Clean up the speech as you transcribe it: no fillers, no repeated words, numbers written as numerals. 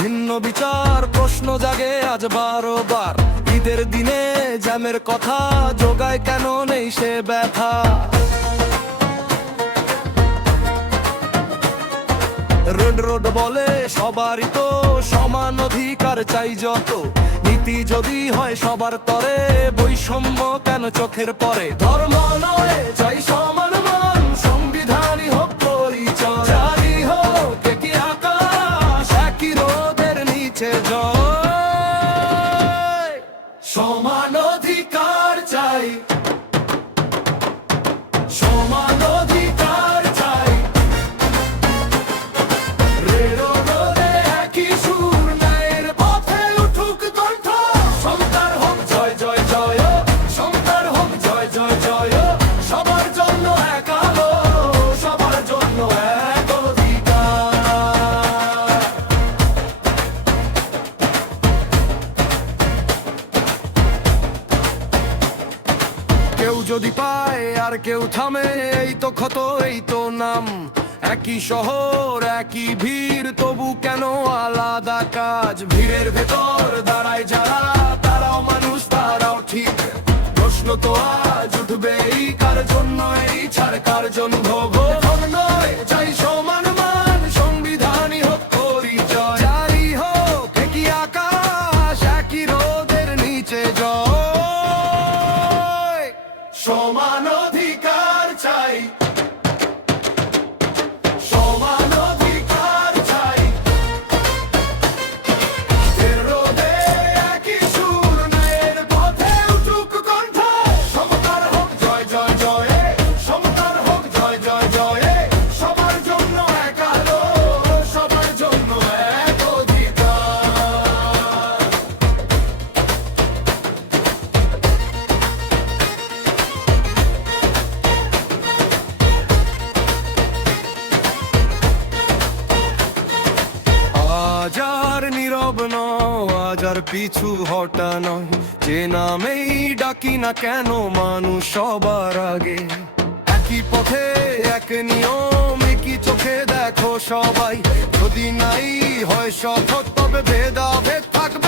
ভিন্ন বিচার, প্রশ্ন জাগে আজ বারবার। ঈদের দিনে জ্যামের কথা জোগায় কেন নেই সে ব্যথা। রোড রোড বলে সবারই তো সমান অধিকার চাই, যত নীতি যদি হয় সবার তরে, বৈষম্য কেন চোখের পরে। ধর্ম নয় চাই সমান মান, সংবিধানই হোক পরিচয়, জারি হোক একই আকাশ, একই রোদের নিচে জয়। সমান অধিকার চাই, সমান অধিকার চাই। কেউ যদি পায় আর কেউ থামে, এই তো ক্ষত এই তো নাম। একই শহর একই ভিড়, তবু কেন আলাদা কাজ। ভিড়ের ভেতর দাঁড়ায় যারা, তারাও মানুষ তারাও ঠিক। প্রশ্ন তো আজ উঠবেই, কার জন্য এই ছাড়, কার জন্য ভোগ নয় চাই সমান মান, সংবিধানই হোক পরিচয়, জারি হোক একই আকাশ, একই রোদের নিচে জয়। সমান অধিকার চাই, সমান অধিকার চাই। রোদে একই সুর, ন্যায়ের পথে উঠুক কণ্ঠ। সমতার হোক জয় জয় জয়ে, সমতার হোক জয় জয় জয়ে। সবার জন্য এক আলো, সবার জন্য এক অধিকার। আজ আর নীরব নয়, আজ আর পিছু হটা নয়। যে নামেই ডাকি না কেন মানুষ সবার আগে। একই পথে এক নিয়ম, একই চোখে দেখো সবাই। যদি নাই হয় শপথ, তবে ভেদাভেদ থাকবে